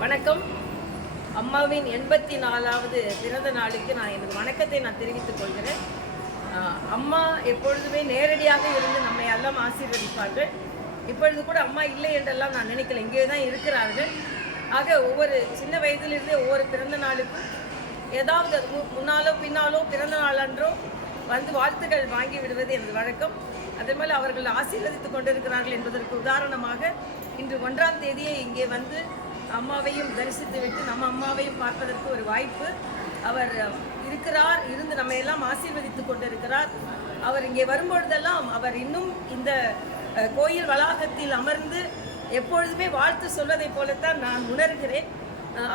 வணக்கம். அம்மாவின் எண்பத்தி நாலாவது பிறந்த நாளுக்கு நான் எனது வணக்கத்தை நான் தெரிவித்துக் கொள்கிறேன். அம்மா எப்பொழுதுமே நேரடியாக இருந்து நம்மை எல்லாம் ஆசீர்வதிப்பார்கள். இப்பொழுது கூட அம்மா இல்லை என்றெல்லாம் நான் நினைக்கல. இங்கே தான் இருக்கிறார்கள். ஆக ஒவ்வொரு சின்ன வயதிலிருந்தே ஒவ்வொரு பிறந்த நாளுக்கும் ஏதாவது அது முன்னாலோ பின்னாலோ பிறந்த நாளன்றோ வந்து வாழ்த்துக்கள் வாங்கி விடுவது எனது வழக்கம். அதே போல் அவர்கள் ஆசீர்வதித்துக் கொண்டிருக்கிறார்கள் என்பதற்கு உதாரணமாக இன்று ஒன்றாம் தேதியே இங்கே வந்து அம்மாவையும் தரிசித்துவிட்டு நம்ம அம்மாவையும் பார்ப்பதற்கு ஒரு வாய்ப்பு. அவர் இருக்கிறார் இருந்து நம்ம எல்லாம் ஆசீர்வதித்து கொண்டிருக்கிறார். அவர் இங்கே வரும்பொழுதெல்லாம் அவர் இன்னும் இந்த கோயில் வளாகத்தில் அமர்ந்து எப்பொழுதுமே வாழ்த்து சொல்வதைப் போலத்தான் நான் உணர்கிறேன்.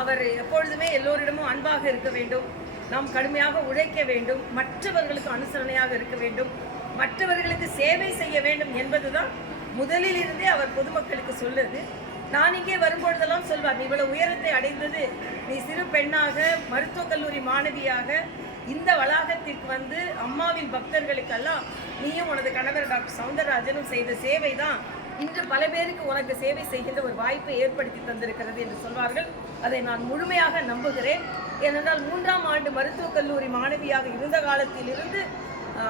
அவர் எப்பொழுதுமே எல்லோரிடமும் அன்பாக இருக்க வேண்டும். நாம் கடுமையாக உழைக்க வேண்டும். மற்றவர்களுக்கு அனுசரணையாக இருக்க வேண்டும். மற்றவர்களுக்கு சேவை செய்ய வேண்டும் என்பதுதான் முதலில் இருந்தே அவர் பொதுமக்களுக்கு சொல்லுது. நான் இங்கே வரும்பொழுதெல்லாம் சொல்வார் நீ இவ்வளவு உயரத்தை அடைந்தது நீ சிறு பெண்ணாக மருத்துவக் கல்லூரி மாணவியாக இந்த வளாகத்திற்கு வந்து அம்மாவின் பக்தர்களுக்கெல்லாம் நீயும் உனது கணவர் டாக்டர் சவுந்தரராஜனும் செய்த சேவை தான் இன்று பல பேருக்கு உனக்கு சேவை செய்கின்ற ஒரு வாய்ப்பை ஏற்படுத்தி தந்திருக்கிறது என்று சொல்வார்கள். அதை நான் முழுமையாக நம்புகிறேன். ஏனென்றால் மூன்றாம் ஆண்டு மருத்துவக் கல்லூரி மாணவியாக இருந்த காலத்திலிருந்து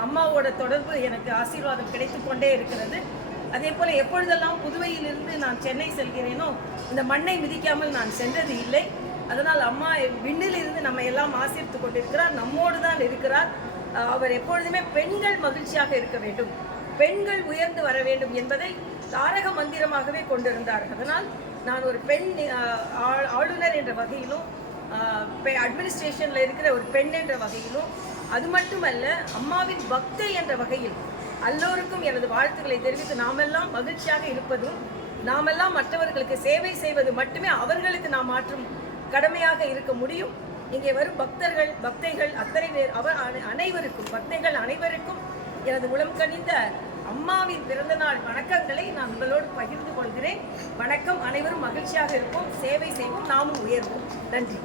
அம்மாவோட தொடர்பு எனக்கு ஆசீர்வாதம் கிடைத்து கொண்டே இருக்கிறது. அதே போல எப்பொழுதெல்லாம் புதுவையிலிருந்து நான் சென்னை செல்கிறேனோ இந்த மண்ணை மிதிக்காமல் நான் சென்றது இல்லை. அதனால் அம்மா விண்ணில் இருந்து நம்ம எல்லாம் ஆசீர்த்து கொண்டிருக்கிறார் நம்மோடு தான் இருக்கிறார் அவர் எப்பொழுதுமே பெண்கள் மகிழ்ச்சியாக இருக்க வேண்டும். பெண்கள் உயர்ந்து வர வேண்டும் என்பதை தாரக மந்திரமாகவே கொண்டிருந்தார் அதனால் நான் ஒரு பெண் ஆள்- ஆளுநர் என்ற வகையிலும் அட்மினிஸ்ட்ரேஷனில் இருக்கிற ஒரு பெண் என்ற வகையிலும் அது மட்டுமல்ல அம்மாவின் பக்தை என்ற வகையில் எல்லோருக்கும் எனது வாழ்த்துக்களை தெரிவித்து நாமெல்லாம் மகிழ்ச்சியாக இருப்பதும் நாமெல்லாம் மற்றவர்களுக்கு சேவை செய்வது மட்டுமே அவர்களுக்கு நாம் மாற்றும் கடமையாக இருக்க முடியும். இங்கே வரும் பக்தர்கள் பக்தைகள் அத்தனை பேர் அவர் அனைவருக்கும் பக்தைகள் அனைவருக்கும் எனது உளம் கனிந்த அம்மாவின் பிறந்தநாள் வணக்கங்களை நான் உங்களோடு பகிர்ந்து கொள்கிறேன். வணக்கம். அனைவரும் மகிழ்ச்சியாக இருப்போம் சேவை செய்வோம் நாமும் உயர்வோம். நன்றி.